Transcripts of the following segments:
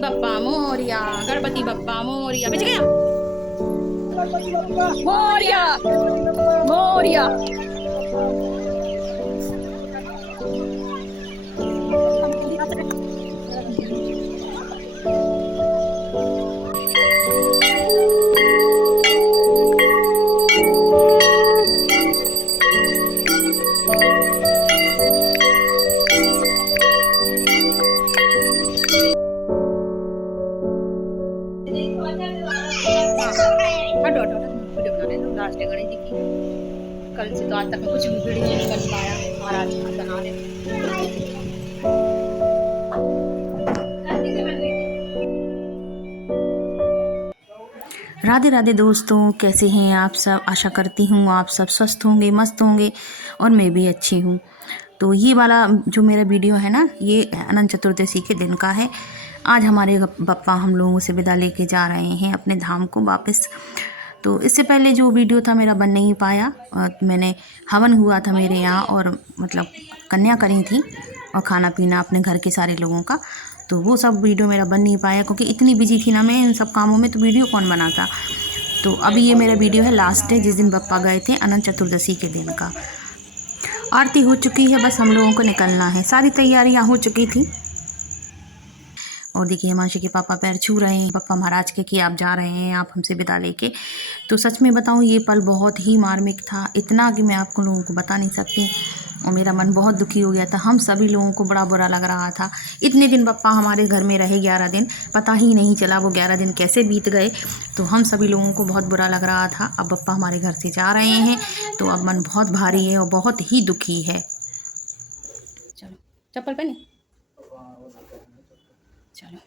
बप्पा मोरिया, गणपति बप्पा मोरिया। बच गया मोरिया मोरिया। हटो हटो वीडियो बना रहे हैं लास्ट डे गणेश जी की। कल से तो आज तक कुछ भी वीडियो नहीं बन पाया, महाराज बना रहे। राधे राधे दोस्तों, कैसे हैं आप सब। आशा करती हूँ आप सब स्वस्थ होंगे, मस्त होंगे और मैं भी अच्छी हूँ। तो ये वाला जो मेरा वीडियो है ना, ये अनंत चतुर्दशी के दिन का है। आज हमारे बप्पा हम लोगों से विदा लेके जा रहे हैं अपने धाम को वापस। तो इससे पहले जो वीडियो था मेरा बन नहीं पाया। मैंने हवन हुआ था मेरे यहाँ और मतलब कन्या करी थी और खाना पीना अपने घर के सारे लोगों का, तो वो सब वीडियो मेरा बन नहीं पाया क्योंकि इतनी बिजी थी ना मैं इन सब कामों में, तो वीडियो कौन बनाता। तो अभी ये मेरा वीडियो है लास्ट डे, जिस दिन बप्पा गए थे अनंत चतुर्दशी के दिन का। आरती हो चुकी है, बस हम लोगों को निकलना है। सारी तैयारियां हो चुकी थी और देखिए हिमांशु के पापा पैर छू रहे हैं पप्पा महाराज के कि आप जा रहे हैं, आप हमसे विदा लेके। तो सच में बताऊं ये पल बहुत ही मार्मिक था, इतना कि मैं आपको लोगों को बता नहीं सकती। और मेरा मन बहुत दुखी हो गया था, हम सभी लोगों को बड़ा बुरा लग रहा था। इतने दिन पप्पा हमारे घर में रहे, 11 दिन, पता ही नहीं चला वो 11 दिन कैसे बीत गए। तो हम सभी लोगों को बहुत बुरा लग रहा था। अब पप्पा हमारे घर से जा रहे हैं तो अब मन बहुत भारी है और बहुत ही दुखी है। चलो चप्पल पहने, चलो।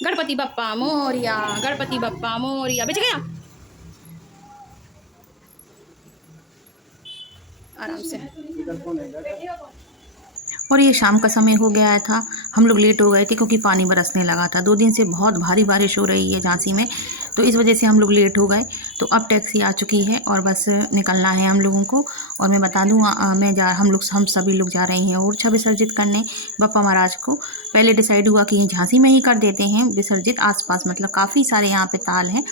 गणपति बप्पा मोरिया, गणपति बप्पा मोरिया। बच गया आराम से। और ये शाम का समय हो गया था, हम लोग लेट हो गए थे क्योंकि पानी बरसने लगा था। 2 दिन से बहुत भारी बारिश हो रही है झांसी में, तो इस वजह से हम लोग लेट हो गए। तो अब टैक्सी आ चुकी है और बस निकलना है हम लोगों को। और मैं बता दूँ हम सभी लोग जा रहे हैं ओरछा विसर्जित करने बप्पा महाराज को। पहले डिसाइड हुआ कि झांसी में ही कर देते हैं विसर्जित, आसपास मतलब काफ़ी सारे यहाँ पे ताल हैं।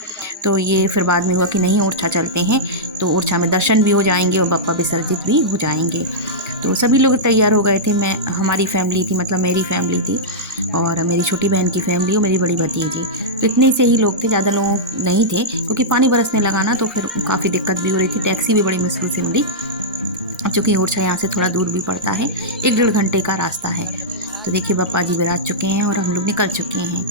तो ये फिर बाद में हुआ कि नहीं ओरछा चलते हैं, तो ओरछा में दर्शन भी हो जाएंगे और बप्पा विसर्जित भी हो जाएंगे। तो सभी लोग तैयार हो गए थे। हमारी फैमिली थी, मतलब मेरी फैमिली थी और मेरी छोटी बहन की फैमिली और मेरी बड़ी भतीजी। तो इतने से ही लोग थे, ज़्यादा लोग नहीं थे क्योंकि पानी बरसने लगा ना, तो फिर काफ़ी दिक्कत भी हो रही थी। टैक्सी भी बड़ी मुश्किल से मिली क्योंकि ओरछा यहाँ से थोड़ा दूर भी पड़ता है, 1-1.5 घंटे का रास्ता है। तो देखिए बप्पा जी विराज चुके हैं और हम लोग निकल चुके हैं।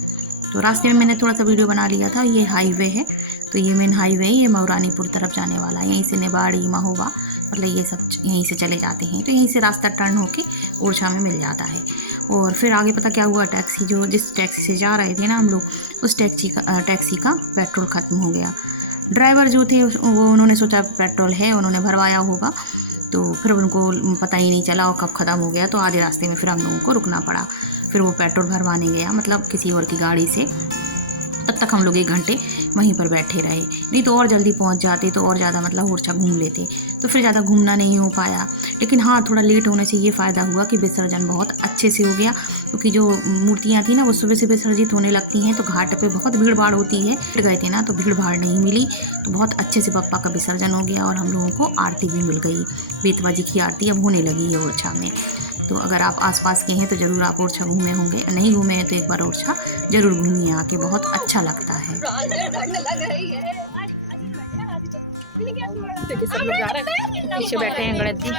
तो रास्ते में मैंने थोड़ा सा वीडियो बना लिया था। ये हाईवे है, तो ये मेन हाईवे, ये मऊरानीपुर तरफ जाने वाला है। यहीं से निबाड़ी, महोबा, मतलब ये सब यहीं से चले जाते हैं। तो यहीं से रास्ता टर्न होके ओरछा में मिल जाता है। और फिर आगे पता क्या हुआ, टैक्सी जिस टैक्सी से जा रहे थे ना हम लोग, उस टैक्सी का पेट्रोल ख़त्म हो गया। ड्राइवर जो थे वो उन्होंने सोचा पेट्रोल है, उन्होंने भरवाया होगा, तो फिर उनको पता ही नहीं चला और कब ख़त्म हो गया। तो आधे रास्ते में फिर हम लोगों को रुकना पड़ा। फिर वो पेट्रोल भरवाने गया, मतलब किसी और की गाड़ी से। तब तक हम लोग 1 घंटे वहीं पर बैठे रहे, नहीं तो और जल्दी पहुंच जाते तो और ज़्यादा मतलब ओरछा घूम लेते। तो फिर ज़्यादा घूमना नहीं हो पाया। लेकिन हाँ, थोड़ा लेट होने से ये फ़ायदा हुआ कि विसर्जन बहुत अच्छे से हो गया, क्योंकि जो मूर्तियाँ थी ना वो सुबह से विसर्जित होने लगती हैं तो घाट पे बहुत भीड़ भाड़ होती है। गए थे ना तो भीड़ भाड़ नहीं मिली, तो बहुत अच्छे से बप्पा का विसर्जन हो गया और हम लोगों को आरती भी मिल गई। बेतवा जी की आरती अब होने लगी है ओरछा में। तो अगर आप आसपास के हैं तो ज़रूर आप ओरछा घूमे होंगे, नहीं घूमे हैं तो एक बार ओरछा ज़रूर घूमिए, आके बहुत अच्छा लगता है। सब लोग जा रहे हैं, पीछे बैठे हैं गणेश जी।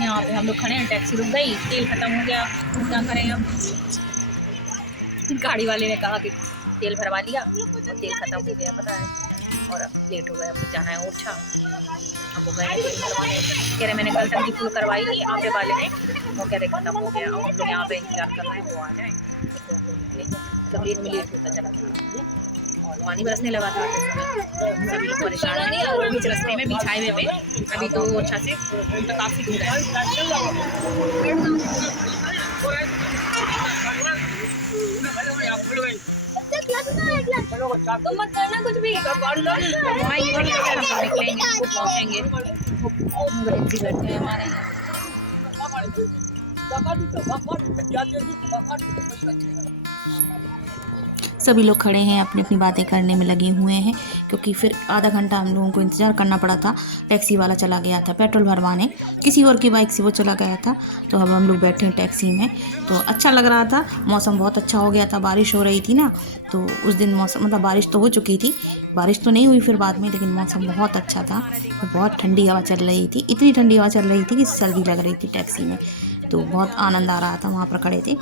यहाँ पे हम लोग खड़े हैं, टैक्सी रुक गई, तेल खत्म हो गया, क्या करें अब। गाड़ी वाले ने कहा कि तेल भरवा लिया और तेल खत्म हो गया, पता है, और अब लेट हो गया। अब जाना है ओरछा। अब वो गए तेल भरवाने, कह रहे मैंने कल टंकी फुल करवाई थी आपे वाले ने, वो कह रहे खत्म हो गया। अब हम लोग यहाँ पे इंतजार कर रहे हैं वो आ जाए, मतलब लेट में लेट होता चला गया और पानी बरसने लगा था। सभी लोग परेशान हैं बीच रास्ते में, बीच हाईवे पे। अभी तो ओरछा से काफ़ी दूर है। तुम मत करना कुछ भी। वहाँ ये नहीं है, हम निकलेंगे वो पहुँचेंगे। अंग्रेजी बैठे हैं हमारे। सभी लोग खड़े हैं, अपनी अपनी बातें करने में लगे हुए हैं, क्योंकि फिर आधा घंटा हम लोगों को इंतज़ार करना पड़ा था। टैक्सी वाला चला गया था पेट्रोल भरवाने, किसी और की बाइक से वो चला गया था। तो अब हम लोग बैठे हैं टैक्सी में। तो अच्छा लग रहा था, मौसम बहुत अच्छा हो गया था, बारिश हो रही थी ना। तो उस दिन मौसम मतलब बारिश तो हो चुकी थी, बारिश तो नहीं हुई फिर बाद में, लेकिन मौसम बहुत अच्छा था। तो बहुत ठंडी हवा चल रही थी, इतनी ठंडी हवा चल रही थी कि सर्दी लग रही थी टैक्सी में। तो बहुत आनंद आ रहा था, वहाँ पर खड़े थे।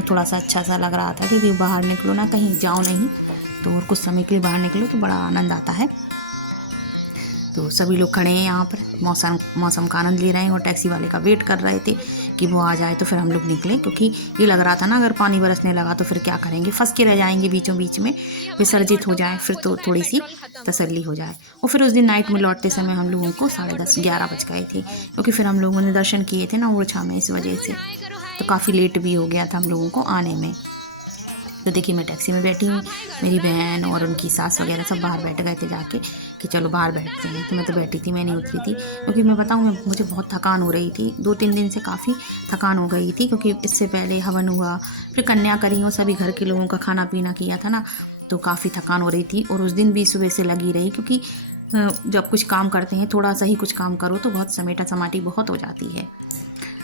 थोड़ा सा अच्छा सा लग रहा था, क्योंकि बाहर निकलो ना, कहीं जाओ नहीं, तो और कुछ समय के लिए बाहर निकलो तो बड़ा आनंद आता है। तो सभी लोग खड़े हैं यहाँ पर, मौसम का आनंद ले रहे हैं और टैक्सी वाले का वेट कर रहे थे कि वो आ जाए तो फिर हम लोग निकलें, क्योंकि ये लग रहा था ना अगर पानी बरसने लगा तो फिर क्या करेंगे, फंस के रह जाएंगे बीचों बीच में, विसर्जित हो जाए फिर तो थोड़ी सी तसल्ली हो जाए। और फिर उस दिन नाइट में लौटते समय हम लोगों को 10:30-11 बज गए थे, क्योंकि फिर हम लोगों ने दर्शन किए थे ना ओरछा में, इस वजह से तो काफ़ी लेट भी हो गया था हम लोगों को आने में। तो देखिए मैं टैक्सी में बैठी हूँ, मेरी बहन और उनकी सास वगैरह सब बाहर बैठ गए थे जाके कि चलो बाहर बैठते हैं। तो मैं तो बैठी थी, मैं नहीं उतरी थी, क्योंकि मैं बताऊँ मुझे बहुत थकान हो रही थी, 2-3 दिन से काफ़ी थकान हो गई थी, क्योंकि इससे पहले हवन हुआ, फिर कन्या करी हो, सभी घर के लोगों का खाना पीना किया था ना, तो काफ़ी थकान हो रही थी। और उस दिन भी सुबह से लगी रही, क्योंकि जब कुछ काम करते हैं थोड़ा सा ही कुछ काम करो तो बहुत समेटा समाटी बहुत हो जाती है।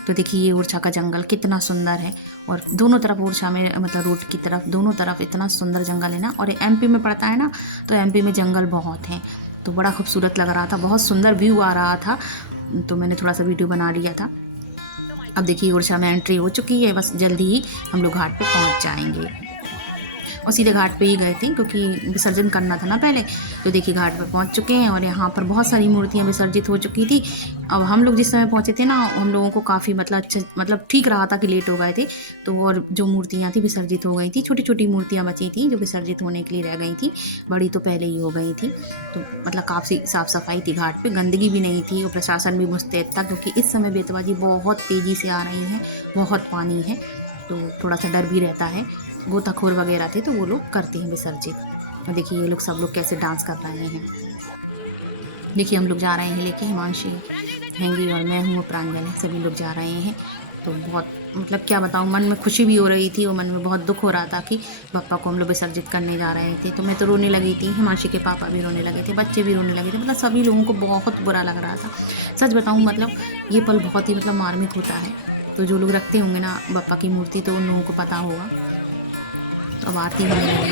तो देखिए ये ओरछा का जंगल कितना सुंदर है, और दोनों तरफ ओरछा में मतलब रोड की तरफ दोनों तरफ इतना सुंदर जंगल है ना। और एमपी में पड़ता है ना, तो एमपी में जंगल बहुत हैं, तो बड़ा खूबसूरत लग रहा था, बहुत सुंदर व्यू आ रहा था। तो मैंने थोड़ा सा वीडियो बना लिया था। अब देखिए ओरछा में एंट्री हो चुकी है, बस जल्दी ही हम लोग घाट पे पहुंच जाएंगे। और सीधे घाट पे ही गए थे, क्योंकि विसर्जन करना था ना पहले। तो देखिए घाट पे पहुंच चुके हैं, और यहाँ पर बहुत सारी मूर्तियाँ विसर्जित हो चुकी थी। अब हम लोग जिस समय पहुँचे थे ना, हम लोगों को काफ़ी मतलब ठीक रहा था कि लेट हो गए थे। तो और जो मूर्तियाँ थी विसर्जित हो गई थी, छोटी छोटी मूर्तियाँ बची थी जो विसर्जित होने के लिए रह गई थी, बड़ी तो पहले ही हो गई थी। तो मतलब काफ़ी साफ़ सफाई थी घाट पर, गंदगी भी नहीं थी, और प्रशासन भी मुस्तैद था, क्योंकि इस समय बेतवा जी बहुत तेज़ी से आ रही हैं, बहुत पानी है, तो थोड़ा सा डर भी रहता है। गोताखोर वगैरह थे तो वो लोग करते हैं विसर्जित। देखिए ये लोग सब लोग कैसे डांस कर रहे हैं। देखिए हम लोग जा रहे हैं लेके, हिमांशी हैंगी और मैं हूँ प्रांजल, सभी लोग जा रहे हैं। तो बहुत मतलब क्या बताऊँ, मन में खुशी भी हो रही थी और मन में बहुत दुख हो रहा था कि पापा को हम लोग विसर्जित करने जा रहे थे। तो मैं तो रोने लगी थी, हिमांशी के पापा भी रोने लगे थे, बच्चे भी रोने लगे थे, मतलब सभी लोगों को बहुत बुरा लग रहा था। सच बताऊँ मतलब ये पल बहुत ही मतलब मार्मिक होता है। तो जो लोग रखते होंगे ना बप्पा की मूर्ति, तो उन लोगों को पता होगा। तो अब आरती होने लगेगी।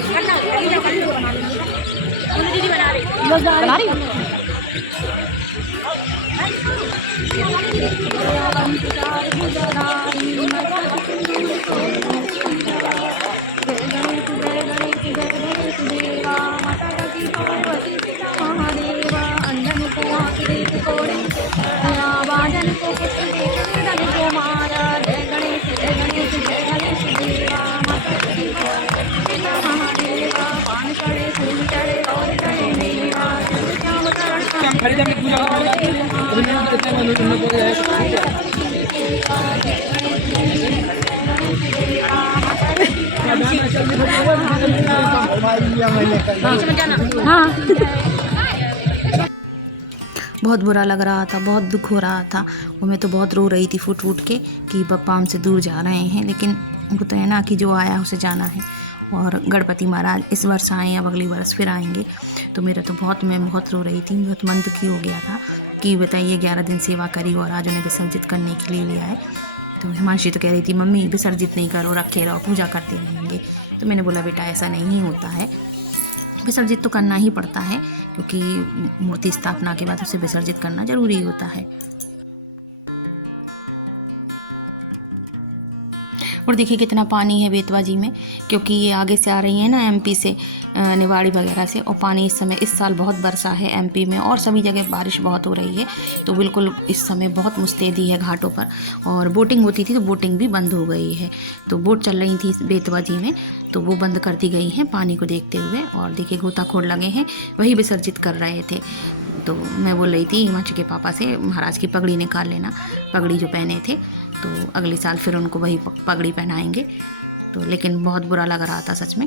बहुत बुरा लग रहा था, बहुत दुख हो रहा था, और मैं तो बहुत रो रही थी फूट फूट के कि पप्पा हमसे दूर जा रहे हैं। लेकिन वो तो है ना कि जो आया उसे जाना है, और गणपति महाराज इस वर्ष आए, अब अगली वर्ष फिर आएंगे। तो मेरा तो मैं बहुत रो रही थी, बहुत मन दुखी हो गया था कि बताइए 11 दिन सेवा करी और आज उन्हें विसर्जित करने के लिए ले आए। तो हिमांशी तो कह रही थी मम्मी विसर्जित नहीं करो, रखे रहो, पूजा करते रहेंगे। तो मैंने बोला बेटा ऐसा नहीं होता है, विसर्जित तो करना ही पड़ता है, क्योंकि मूर्ति स्थापना के बाद उसे विसर्जित करना जरूरी होता है। और देखिए कितना पानी है बेतवा जी में, क्योंकि ये आगे से आ रही है ना एमपी से, निवाड़ी वगैरह से, और पानी इस समय इस साल बहुत बरसा है एमपी में, और सभी जगह बारिश बहुत हो रही है। तो बिल्कुल इस समय बहुत मुस्तैदी है घाटों पर। और बोटिंग होती थी तो बोटिंग भी बंद हो गई है, तो बोट चल रही थी बेतवा जी में, तो वो बंद कर दी गई हैं पानी को देखते हुए। और देखिए गोताखोर लगे हैं, वही विसर्जित कर रहे थे। तो मैं बोल रही थी हिमांशी के पापा से महाराज की पगड़ी निकाल लेना, पगड़ी जो पहने थे, तो अगले साल फिर उनको वही पगड़ी पहनाएंगे। तो लेकिन बहुत बुरा लग रहा था सच में।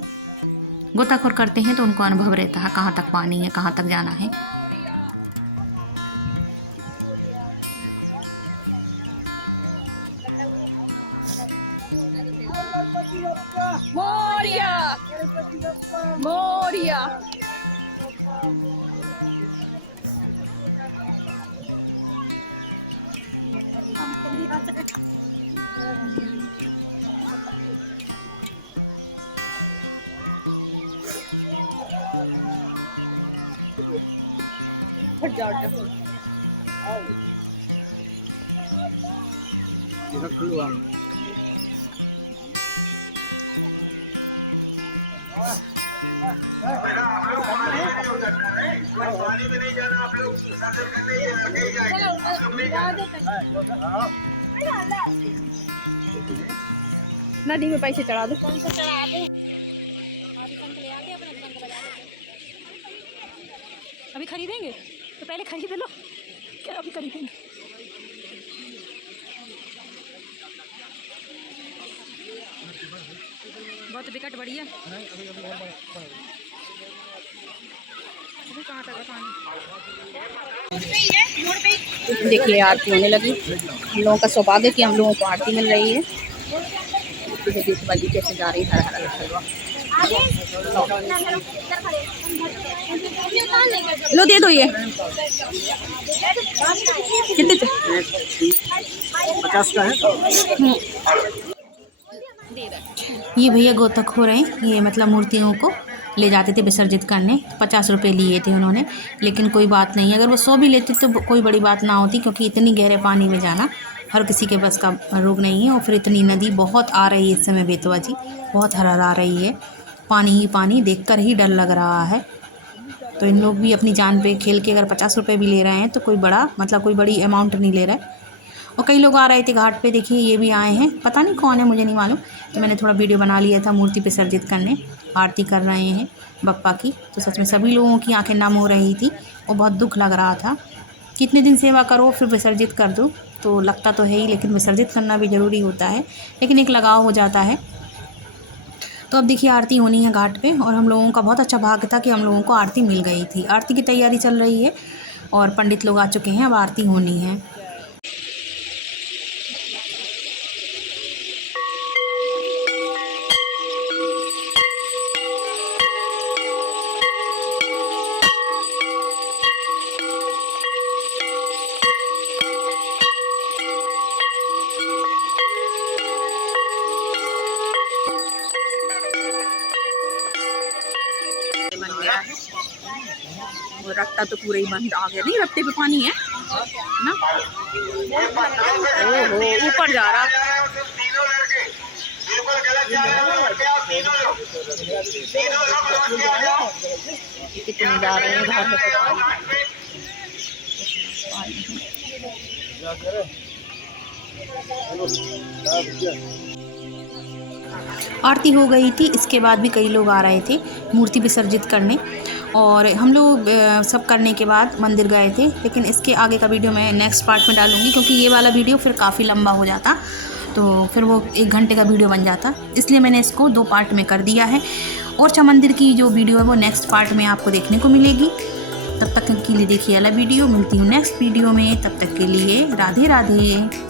गोताखोर करते हैं तो उनको अनुभव रहता है कहाँ तक पानी है, कहाँ तक जाना है। मोरिया मोरिया। हट जाओ नदी में पैसे चढ़ा दो। अभी खरीदेंगे तो पहले खरीद लो, क्या अभी खरीदेंगे। बहुत विकट बढ़िया। देखिए आरती होने लगी। हम लोगों का सौभाग्य कि हम लोगों को आरती मिल रही है। बाजी कैसे जा रही है, हरा हरा हलवा। लो दे दो ये कितने 50 का है। ये भैया गोताखोर हैं, ये मतलब मूर्तियों को ले जाते थे विसर्जित करने। 50 रुपये लिए थे उन्होंने, लेकिन कोई बात नहीं, अगर वो 100 भी लेते तो कोई बड़ी बात ना होती, क्योंकि इतनी गहरे पानी में जाना हर किसी के बस का रोग नहीं है। और फिर इतनी नदी बहुत आ रही है इस समय, बेतवा जी बहुत हरा रही है, पानी ही पानी, देखकर ही डर लग रहा है। तो इन लोग भी अपनी जान पे खेल के अगर 50 रुपये भी ले रहे हैं तो कोई बड़ा मतलब कोई बड़ी अमाउंट नहीं ले रहा है। और कई लोग आ रहे थे घाट पे, देखिए ये भी आए हैं, पता नहीं कौन है मुझे नहीं मालूम, तो मैंने थोड़ा वीडियो बना लिया था। मूर्ति विसर्जित करने आरती कर रहे हैं बप्पा की, तो सच में सभी लोगों की आंखें नम हो रही थी और बहुत दुख लग रहा था। कितने दिन सेवा करो फिर विसर्जित कर दो, तो लगता तो है ही, लेकिन विसर्जित करना भी ज़रूरी होता है, लेकिन एक लगाव हो जाता है। तो अब देखिए आरती होनी है घाट पे, और हम लोगों का बहुत अच्छा भाग्य था कि हम लोगों को आरती मिल गई थी। आरती की तैयारी चल रही है और पंडित लोग आ चुके हैं, अब आरती होनी है। बन गया है, वो रफ्ता तो पूरा ही बंद आ गया। नहीं रफ्ते पे पानी है ना, ओहो ऊपर जा रहा। कितने जा रहे हैं घर में आरती हो गई थी, इसके बाद भी कई लोग आ रहे थे मूर्ति विसर्जित करने, और हम लोग सब करने के बाद मंदिर गए थे। लेकिन इसके आगे का वीडियो मैं नेक्स्ट पार्ट में डालूँगी, क्योंकि ये वाला वीडियो फिर काफ़ी लंबा हो जाता, तो फिर वो 1 घंटे का वीडियो बन जाता, इसलिए मैंने इसको 2 पार्ट में कर दिया है। ओरछा मंदिर की जो वीडियो है वो नेक्स्ट पार्ट में आपको देखने को मिलेगी। तब तक के लिए देखिए वाला वीडियो, मिलती हूँ नेक्स्ट वीडियो में, तब तक के लिए राधे राधे।